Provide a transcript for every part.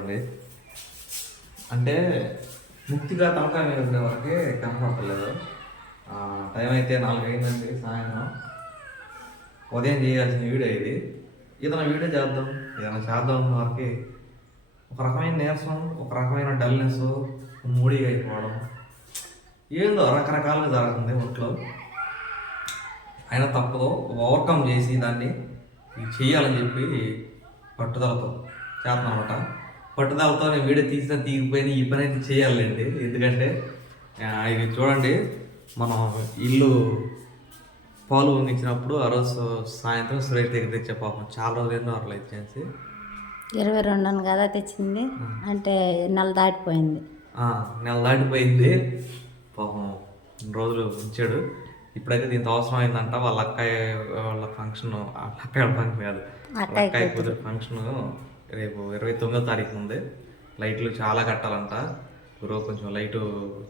చూడండి. అంటే ముక్తిగా తలకాయ మీద ఉండే వరకే కనపడలేదు. టైం అయితే 4 అయిందండి సాయంత్రం. ఉదయం చేయాల్సిన వీడియో ఇది. ఏదైనా వీడియో చేద్దాం, ఏదైనా చేద్దాం అన్న వరకు ఒక రకమైన నీరసం, ఒక రకమైన డల్నెస్, మూడీగా అయిపోవడం, ఏందో రకరకాలుగా జరుగుతుంది ఒంట్లో. అయినా తప్పదు, ఓవర్కమ్ చేసి దాన్ని చేయాలని చెప్పి పట్టుదలతో చేస్తాను అనమాట. పట్టుదలతో నేను వీడియో తీసినా తీగిపోయినా ఈ పని అయితే చేయాలండి. ఎందుకంటే ఇది చూడండి, మనం ఇల్లు పాలు పొంగించినప్పుడు ఆ రోజు సాయంత్రం సురేష్ దగ్గర తెచ్చే పాపం చాలా రోజులు ఎన్నో అట్లా ఇచ్చేసి 22 కదా తెచ్చింది, అంటే నెల దాటిపోయింది. నెల దాటిపోయింది పాపం, 2 రోజులు ఉంచాడు. ఇప్పుడైతే దీంతో అవసరం అయిందంట. వాళ్ళ అక్కయ్య వాళ్ళ ఫంక్షన్, అక్కయ్య ఫంక్షన్ కాదు, అక్కయ్య కూతురు ఫంక్షన్ రేపు 29వ తారీఖు ఉంది. లైట్లు చాలా కట్టాలంట. గురువు కొంచెం లైటు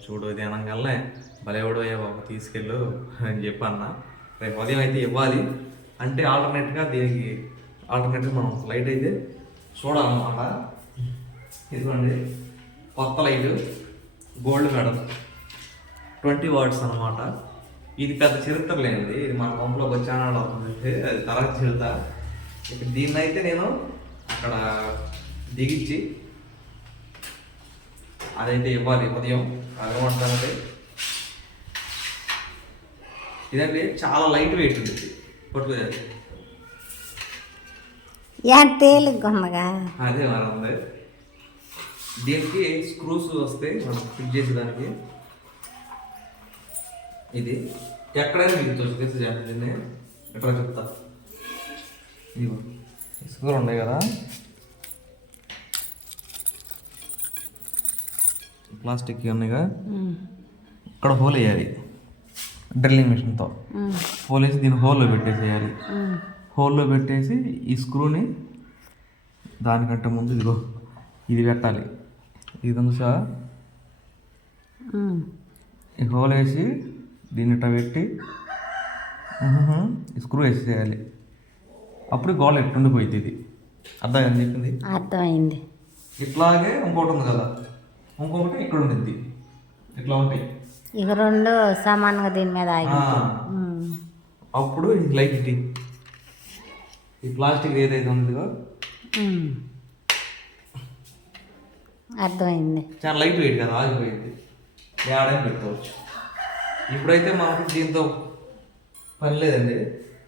చూడు ఇది అనగానే భలేవాడు అయ్యా బాబు తీసుకెళ్ళు అని చెప్పి అన్న. రేపు ఉదయం అయితే ఇవ్వాలి. అంటే ఆల్టర్నేట్గా మనం లైట్ అయితే చూడాలన్నమాట. ఇదిగోండి కొత్త లైటు, గోల్డ్ మెడల్, 20 వాట్స్ అనమాట. ఇది పెద్ద చరిత్ర లేనిది, ఇది మన పంపులోకి వచ్చానాడు అవుతుంది, అది తర్వాత చరిత్ర. ఇక దీన్నైతే నేను అక్కడ దిగిచ్చి అదైతే ఇవ్వాలి ఉదయం. అదేమంటారంటే ఇదండి చాలా లైట్ వెయిట్ ఉంది, పట్టుకోలేదు తేలిగ్గా అదే మరి ఉంది. దీనికి స్క్రూస్ వస్తాయి మనం ఫిట్ చేసేదానికి. ఇది ఎక్కడైనా మీకు తెలిసి దీన్ని ఎట్లా చెప్తా. ఇదిగో స్క్రూలు ఉన్నాయి కదా, ప్లాస్టిక్ ఉన్నాయిగా, ఇక్కడ హోల్ వేయాలి డ్రిల్లింగ్ మిషన్తో. హోల్ వేసి దీన్ని హోల్లో పెట్టేసేయాలి. హోల్లో పెట్టేసి ఈ స్క్రూని దానికంటే ముందు ఇదిగో ఇది పెట్టాలి. ఇది ఉందా, ఈ హోల్ వేసి దీన్ని ఇట్లా పెట్టి స్క్రూ వేసేయాలి. అప్పుడు గోడ ఎట్టుండిపోయింది. ఇది అర్థమైంది చెప్పింది? అర్థమైంది. ఇట్లాగే ఇంకోటి ఉంది కదా, ఇంకొకటి ఇక్కడ ఉండిద్ది. ఇట్లా ఉంటాయి ఇక 2 సమానంగా దీని మీద అప్పుడు ఇది లైట్ ఇది. ఈ ప్లాస్టిక్ ఏదైతే ఉందో అర్థమైంది. చాలా లైట్ వెయిట్ కదా, ఆగిపోయింది, ఏడైనా పెట్టుకోవచ్చు. ఇప్పుడైతే మనకి దీంతో పని లేదండి.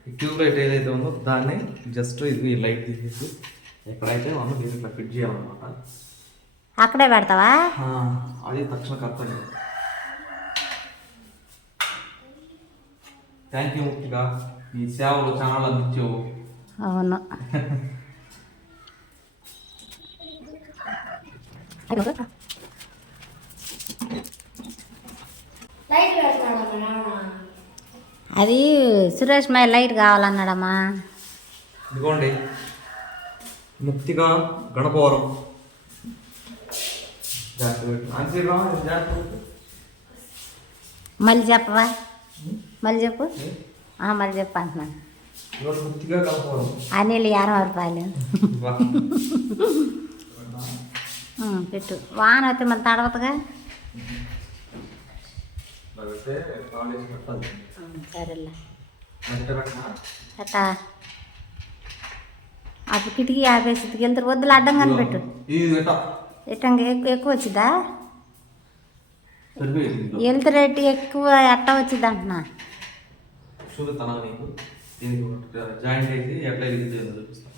ఈ ట్యూబ్ లైట్ ఏదైతే ఉందో దాన్ని జస్ట్ ఇది లైట్ తీసేసి ఎక్కడైతే మనం దీన్ని ఇట్లా ఫిట్ చేయాలన్నమాట. అక్కడే పెడతావా? అది తక్షణ కర్తవ్యం. థ్యాంక్ యూ ముఖ్యంగా ఈ సేవలు ఛానల్ అందించావు. అవును. అది సురేష్ మై లైట్ కావాలన్నాడమ్మా. ఇదిగోండి ముక్తిగా గణపవరం. మళ్ళీ చెప్పవా? మళ్ళీ చెప్పు. మళ్ళీ చెప్పు అంటున్నాను. ముక్తిగా గణపవరం అనిల్ 60 రూపాయలు పెట్టు. వాన అయితే మళ్ళీ తడవతగా. సరేలే అట్టా. అప్పుడు కిటికీ ఆపేసి వెళ్తారు. వద్దులు అడ్డంగానే పెట్టు. ఎట్టంగా ఎక్కువ వచ్చిద్దా? వెళ్తే రేటు ఎక్కువ ఎట్ట వచ్చింది అంటున్నా. జాయింట్ అయితే ఎట్లా చూపిస్తా.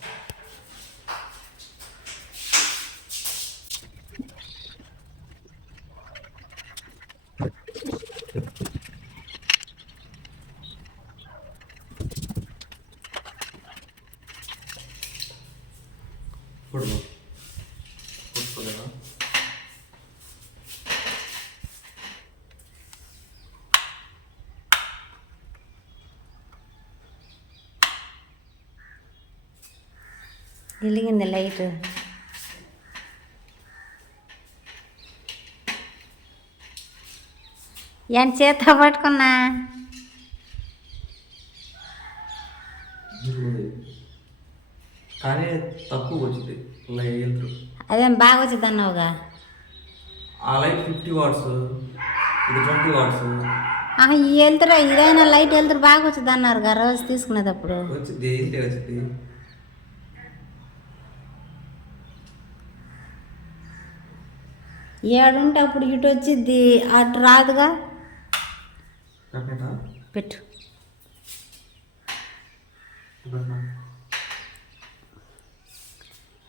వెలిగింది లైట్. ఎంత చేత పట్టుకున్నా కానీ తక్కువ వచ్చింది. అదేం బాగా వచ్చింది అన్నావుగా. ఆ లైట్ 50 వాట్స్, ఇది 20 వాట్స్. ఈ వెళ్తురు ఇదైనా లైట్ వెళ్తురు బాగా వచ్చింది అన్నారు రోజు తీసుకునేటప్పుడు. వచ్చింది ఏంటి వచ్చింది? ఏడుంటే అప్పుడు ఇటు వచ్చింది, అటు రాదుగా. పెట్టు.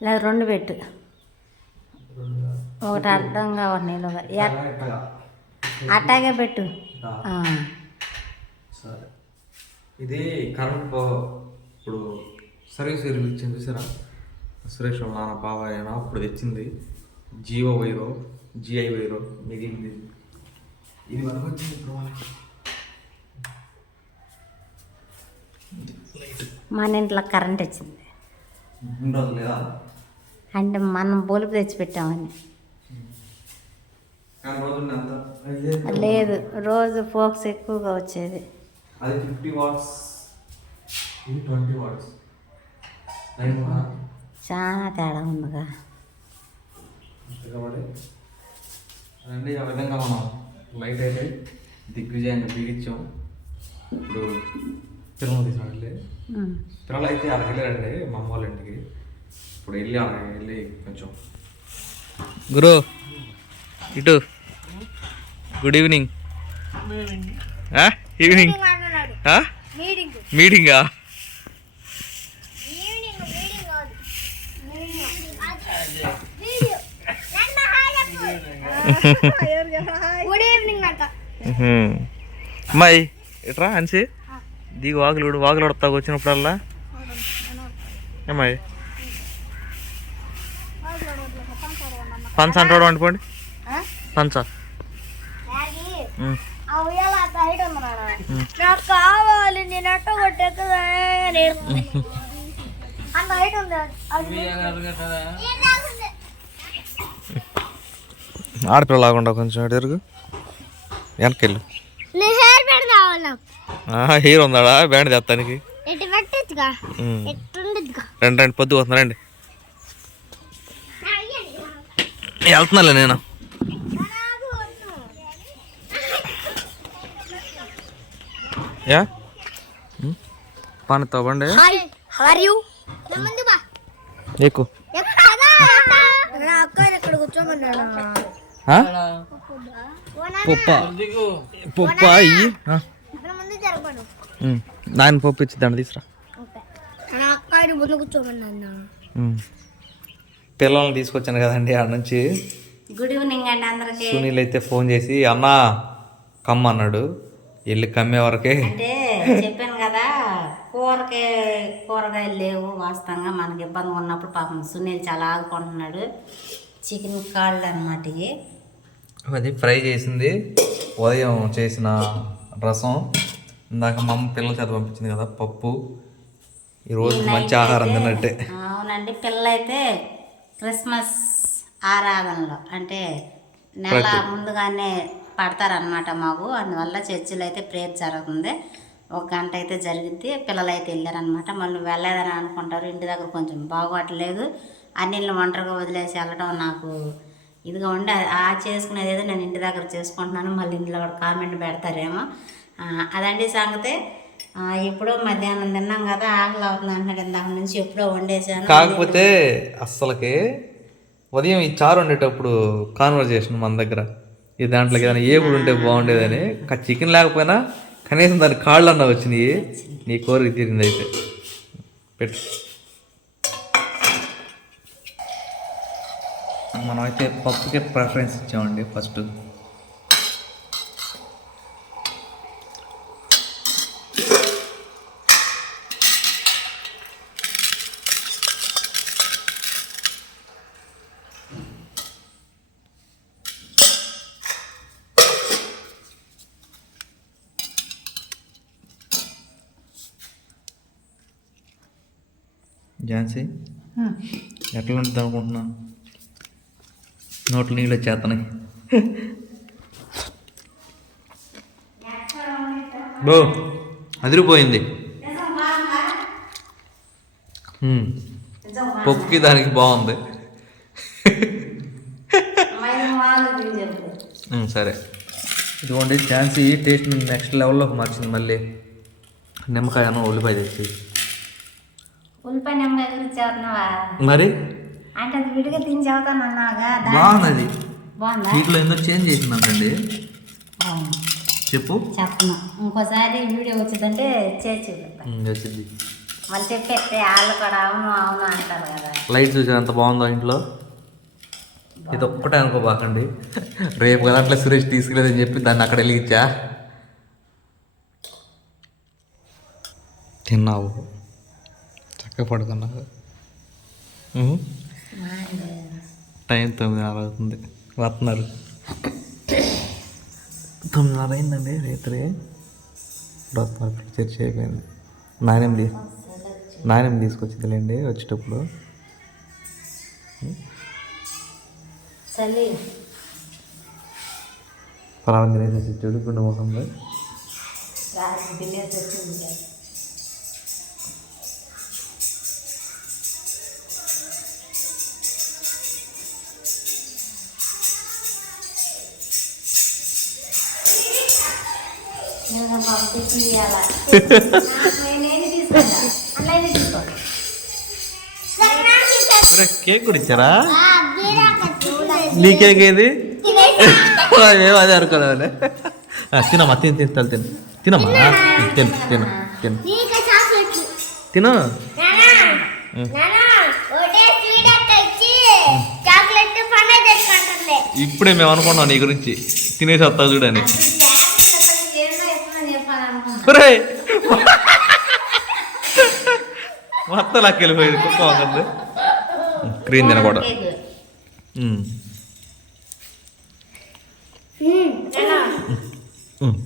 లేదా 2 పెట్టు, ఒకటి అడ్డంగా ఒకటి నిలువుగా. అట్టాగే పెట్టు. సరే. ఇది కరెంట్ ఇప్పుడు సర్వీస్ ఇచ్చింది చూసారా, సురేష్ వాళ్ళ నాన్న బాబాయ్ అయినా అప్పుడు తెచ్చింది. జియో వైరో జిఐ వైరో మిగిలింది. ఇది వరకు వచ్చింది ఇప్పుడు వాళ్ళకి. మన ఇంట్లో కరెంట్ వచ్చింది లేదా అంటే మనం బల్బు తెచ్చి పెట్టామని. లేదు, రోజు ఫోక్స్ ఎక్కువగా వచ్చేది. అది 50 వాట్స్, ఇది 20 వాట్స్. చాలా తేడా ఉందిగా. అదండి ఆ విధంగా మనం లైట్ అయితే దిగ్విజయంగా బిగించాం. ఇప్పుడు పిల్లలు తీసుకెళ్ళి పిల్లలు అయితే అక్కడికి వెళ్ళారండి మా అమ్మ వాళ్ళ ఇంటికి. ఇప్పుడు వెళ్ళి కొంచెం గురు ఇటు గుడ్ ఈవినింగ్. ఈవినింగ్ మీటింగా? అమ్మాయి ఎట్రా అనిసి దిగు వాగులు వడతాకు వచ్చినప్పుడల్లా. అమ్మాయి పంచ అంటాడు అనుకోండి, పంచ కావాలి. నేను అట్ట కొట్టే కదా ఆడపిల్లలాగుండా కొంచెం ఎదురుగు వెనకెళ్ళు. Hero ఉందాడా band తెస్తానికి? రండి పొద్దు పోతున్నా రండి. వెళ్తున్నాలే నేను. యా పానతో బండి నీకు పప్ప అయ్యి నాయన పప్పు ఇచ్చి దాన్ని తీసురా. పిల్లల్ని తీసుకొచ్చాను కదండి ఆడ నుంచి. గుడ్ ఈవినింగ్ అండి అందరికి. సునీల్ అయితే ఫోన్ చేసి అన్నా కమ్మ అన్నాడు. వెళ్ళి కమ్మే వరకే అంటే చెప్పాను కదా, కూరగాయలు లేవు వాస్తవంగా. మనకి ఇబ్బంది ఉన్నప్పుడు పాపం సునీల్ చాలా ఆగుకుంటున్నాడు. చికెన్ కాళ్ళు అన్నమాట. అది ఫ్రై చేసింది, ఉదయం చేసిన రసం, ఇందాక మా అమ్మ పిల్లల చేత పంపించింది కదా పప్పు. ఈరోజు మంచి ఆహారం తిన్నట్టే. అవునండి, పిల్లలైతే క్రిస్మస్ ఆరాధనలో అంటే నెల ముందుగానే పడతారనమాట మాకు. అందువల్ల చర్చిలో అయితే ప్రేయర్ జరుగుతుంది. 1 గంట అయితే జరిగింది. పిల్లలు అయితే వెళ్ళారనమాట. మళ్ళీ వెళ్ళలేదని అనుకుంటారు, ఇంటి దగ్గర కొంచెం బాగోట్లేదు. అన్నిళ్ళు ఒంటరిగా వదిలేసి వెళ్ళడం నాకు ఇదిగా ఉండి చేసుకునేది ఏదో నేను ఇంటి దగ్గర చేసుకుంటున్నాను, మళ్ళీ ఇంట్లో కూడా కామెంట్ పెడతారేమో. అదండి సంగతే. ఎప్పుడో మధ్యాహ్నం తిన్నాం కదా, ఆకలి అవుతుంది అంటున్నాడు ఇందాక నుంచి. ఎప్పుడో వండేసాను. కాకపోతే అస్సలకి ఉదయం ఈ చారు వండేటప్పుడు కాన్వర్జేషన్ మన దగ్గర ఈ దాంట్లోకి ఏదైనా ఏపుడు ఉంటే బాగుండేదని. చికెన్ లేకపోయినా కనీసం దాని కాళ్ళు అన్న వచ్చినాయి. నీ కోరిక తీరింది అయితే పెట్టు. మనం అయితే పప్పుకే ప్రిఫరెన్స్ ఇచ్చామండి ఫస్ట్. ఝాన్సీ ఎట్లా ఉంటుంది అనుకుంటున్నా? నోట్లు నీళ్ళు వచ్చేస్తున్నాయి. బో అదిరిపోయింది. పప్పుకి దానికి బాగుంది. సరే ఇదిగోండి ఛాన్సీ టేస్ట్ నెక్స్ట్ లెవెల్లోకి మార్చింది మళ్ళీ నిమ్మకాయను ఉల్లిపాయ తెచ్చి ఉల్లిపాయ నిమ్మకాయ గురించి చెబుతున్నావా మరి అంటే అది విడిగా తిని చెబుతాను అన్నాగా బాగున్నది బాగుందా వీటిలో ఎందుకు చేంజ్ చేసిందంటండి అవును చెప్పు చెప్పను ఇంకోసారి వీడియో వచ్చిందంటే చేసి వచ్చింది మళ్ళీ చెప్పేస్తే వాళ్ళు కూడా అవును అవును అంటారు కదా లైట్ చూసి ఎంత బాగుందో ఇంట్లో ఇది ఒక్కటే అనుకోబాకండి రేపు కదా అట్లా సురేష్ తీసుకెళ్ళదని చెప్పి దాన్ని అక్కడ వెలిగించా తిన్నావు చక్కగా పడుకున్నావు టైం 9:30 అవుతుంది వస్తున్నారు 9:30 అయిందండి రేత్రి ఇప్పుడు వస్తున్నారు చర్చ అయిపోయింది నాయనం తీసుకొచ్చిందిలేండి వచ్చేటప్పుడు చలి పొలం తినేసి వచ్చాడు గుండె ముఖంలో రాత్రి తినేసి వచ్చింది కేక్ కూడా ఇచ్చారా నీ కేక్ ఏది మేము అదే అనుకోవాలి తినమ్మా తినమ్మా తిను తిను తిను తిను ఇప్పుడే మేము అనుకున్నాం నీ గురించి తినేసి వస్తావు చూడని మొత్తం లాక్కి వెళ్ళిపోయింది కుక్క వంగండి క్రీమ్ తినకూడదు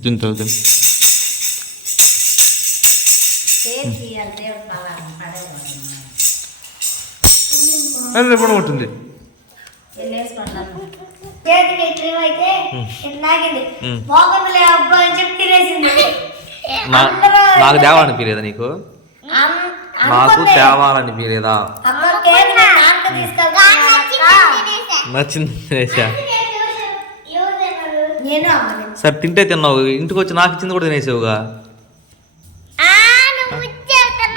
తింటావు తిను అది రేపు ఉంటుంది నాకు తేవాలనిపించలేదా నీకు నాకు తేవాలనిపించలేదా నచ్చింది తినేసా సరే తింటే తిన్నావు ఇంటికి వచ్చి నాకు ఇచ్చింది కూడా తినేసావుగా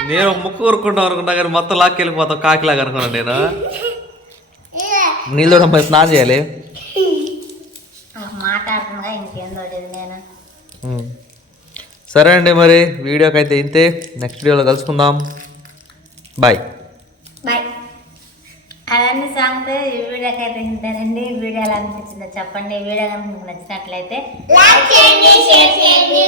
నేను ఒక ముక్క కొరుక్కుంటాం అనుకున్నా కానీ మొత్తం లాక్కి వెళ్ళిపోతావు కాకిలాగా అనుకున్నాను నేను నీళ్ళు మరి స్నానం చేయాలి మాట్లాడుతుందిగా ఇంకేందో నేను సరే అండి మరి వీడియోకి అయితే ఇంతే నెక్స్ట్ వీడియోలో కలుసుకుందాం బాయ్ బాయ్ అవన్నీ సాంగ్తో ఈ వీడియోకి అయితే ఇంతేనండి వీడియో ఎలా అనిపించిందో చెప్పండి ఈ వీడియో కనుక మీకు నచ్చినట్లయితే లైక్ చేయండి షేర్ చేయండి